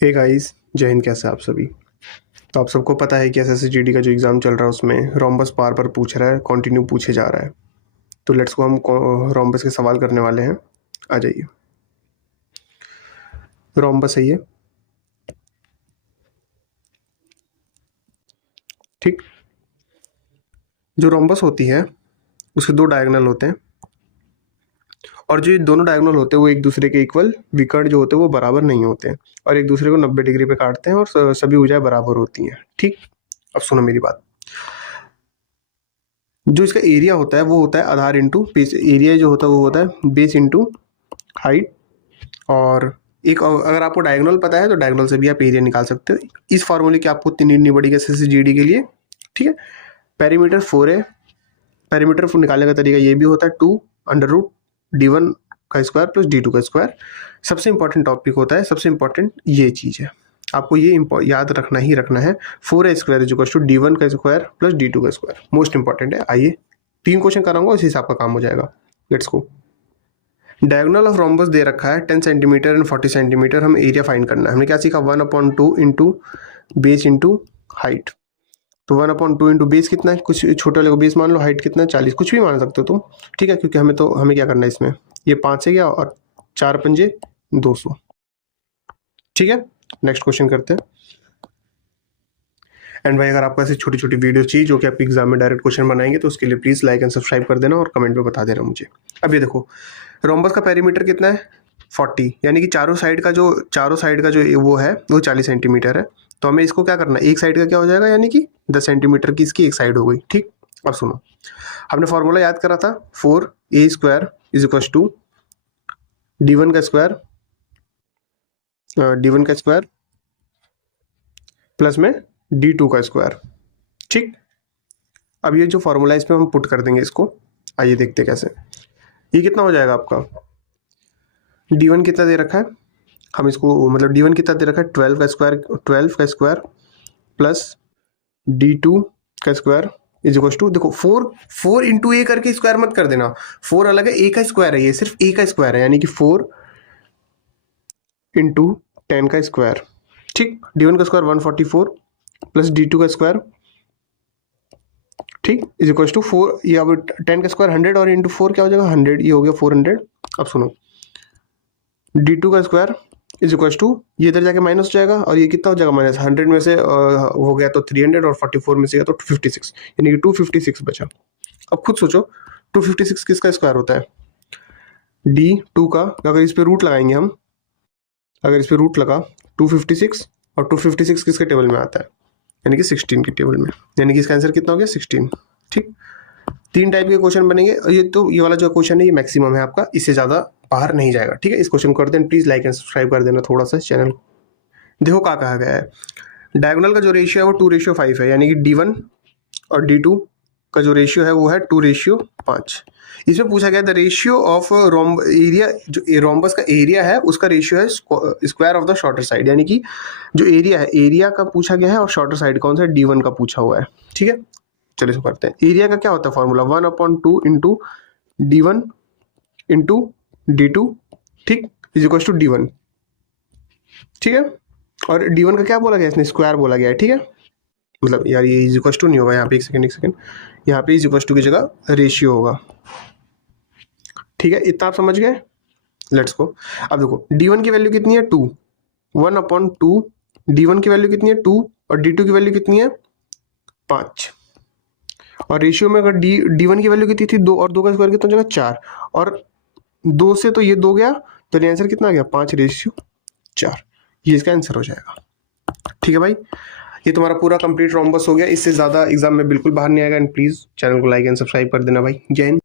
Hey guys, जय हिंद। कैसे आप सभी? तो आप सबको पता है कि एसएससी का जो एग्ज़ाम चल रहा है उसमें रोम्बस बार बार पूछ रहा है, कंटिन्यू पूछे जा रहा है। तो लेट्स को हम रोम्बस के सवाल करने वाले हैं। आ जाइए। रोम्बस है ये, ठीक। जो रोम्बस होती है उसके दो डायगोनल होते हैं, और जो ये दोनों डायगोनल होते हैं वो एक दूसरे के इक्वल, विकर्ण जो होते हैं वो बराबर नहीं होते हैं, और एक दूसरे को 90 डिग्री पे काटते हैं और सभी भुजाएं बराबर होती हैं, ठीक। अब सुनो मेरी बात। जो इसका एरिया होता है वो होता है आधार इंटू बेस। एरिया जो होता है वो होता है बेस इंटू हाइट। और एक अगर आपको डायगोनल पता है तो डायगोनल से भी आप एरिया निकाल सकते हो। इस फॉर्मूले की आपको इतनी नहीं पड़ेगी एसएससी के लिए, ठीक है। पेरीमीटर 4 है। पेरीमीटर निकालने का तरीका ये भी होता है 2 अंडर रूट d1 का स्क्वायर प्लस d2 का स्क्वायर। सबसे इंपॉर्टेंट टॉपिक होता है, सबसे इंपॉर्टेंट ये चीज़ है, आपको ये याद रखना ही रखना है। 4a square is equal to d1 का स्क्वायर प्लस d2 का स्क्वायर। मोस्ट इंपॉर्टेंट है। आइए 3 क्वेश्चन कराऊंगा, उसी हिसाब का काम हो जाएगा। Let's go. Diagonal of rhombus दे रखा है 10 सेंटीमीटर एंड 40 सेंटीमीटर। हम एरिया फाइंड करना है। हमने क्या सीखा? 1/2 इंटू बेस इंटू हाइट। तो 1/2 इंटू बेस कितना है? कुछ छोटे वाले को बेस मान लो। हाइट कितना है? 40। कुछ भी मान सकते हो तुम, ठीक है, क्योंकि हमें क्या करना है इसमें। ये 5 से गया और 4 पंजे 200, ठीक है। नेक्स्ट क्वेश्चन करते हैं। एंड भाई, अगर आपको ऐसी छोटी छोटी वीडियो चाहिए जो कि आपके एग्जाम में डायरेक्ट क्वेश्चन बनाएंगे तो उसके लिए प्लीज़ लाइक एंड सब्सक्राइब कर देना और कमेंट में बता देना मुझे। अब ये देखो, रोम्बस का पेरीमीटर कितना है? 40, यानी कि चारों साइड का जो वो है वो 40 सेंटीमीटर है। तो हमें इसको क्या करना है, एक साइड का क्या हो जाएगा, यानी कि 10 सेंटीमीटर की इसकी एक साइड हो गई, ठीक। अब सुनो, हमने फॉर्मूला याद करा था 4a square is equal to d1 का स्क्वायर प्लस में d2 का स्क्वायर, ठीक। अब ये जो फॉर्मूला है इसमें हम पुट कर देंगे इसको। आइए देखते कैसे। ये कितना हो जाएगा आपका? d1 कितना दे रखा है, हम इसको मतलब d1 कितना दे रखा है? 12 का स्क्वायर प्लस d2 का स्क्वायर इज इक्वल टू, देखो 4 इंटू ए करके स्क्वायर मत कर देना। 4 अलग है, ए का स्क्वायर है, ये सिर्फ ए का स्क्वायर है, यानी कि 4 इंटू 10 का स्क्वायर, ठीक। d1 का स्क्वायर 144 प्लस d2 का स्क्वायर, ठीक, इज इक्वल टू 4। ये अब 10 का स्क्वायर 100 और इंटू 4 क्या हो जाएगा? 100। ये हो गया 400। अब सुनो, d2 का स्क्वायर इज इक्वल टू, ये इधर जाके माइनस हो जाएगा और ये कितना हो जाएगा? माइनस 100 में से हो गया तो 300 और 44 में से गया तो 256, यानी कि 256 बचा। अब खुद सोचो 256 किसका स्क्वायर होता है? d2 का। अगर इस पे रूट लगाएंगे हम, अगर इस पे रूट लगा 256, और 256 किसके टेबल में आता है? यानी कि 16 के टेबल में, यानी कि इसका आंसर कितना हो गया? 16, ठीक। 3 टाइप के क्वेश्चन बनेंगे। ये वाला जो क्वेश्चन है ये मैक्सिमम है आपका, इससे ज़्यादा बाहर नहीं जाएगा, ठीक है। इस क्वेश्चन को कर दें, प्लीज़ लाइक एंड सब्सक्राइब कर देना थोड़ा सा चैनल। देखो क्या कहा गया है, डायगोनल का जो रेशियो है वो 2:5 है, यानी कि d1 और d2 का जो रेशियो है वो है 2:5। इसमें पूछा गया द रेशियो ऑफ एरिया, जो रोम्बस का एरिया है उसका रेशियो है square of the shorter side, यानी कि जो एरिया है, एरिया का पूछा गया है और शॉर्टर साइड कौन सा है? d1 का पूछा हुआ है, ठीक है। चलिए इसको करते हैं। एरिया का क्या होता है formula? 1/2 into d1 into d2, ठीक, इज इक्वल टू d1, ठीक है। और d1 का क्या बोला गया? इसने स्क्वायर बोला गया है, ठीक है। मतलब यार ये इज इक्वल टू नहीं होगा यहाँ पे, एक सेकंड, यहाँ पे इज इक्वल टू की जगह रेशियो होगा, ठीक है। इतना आप समझ गए? Let's go. अब देखो d1 की वैल्यू कितनी है? 2। 1/2 d1 की वैल्यू कितनी है? 2, और d2 की वैल्यू कितनी है? 5। और रेशियो में अगर d1 की वैल्यू कितनी थी? 2, और 2 का स्क्वायर कितना हो जाएगा? 4, और 2 से तो ये 2 गया, तो ये आंसर कितना आ गया? 5:4। ये इसका आंसर हो जाएगा, ठीक है भाई। ये तुम्हारा पूरा कंप्लीट रोम्बस हो गया। इससे ज़्यादा एग्जाम में बिल्कुल बाहर नहीं आएगा। एंड प्लीज़ चैनल को लाइक एंड सब्सक्राइब कर देना भाई। जय हिंद।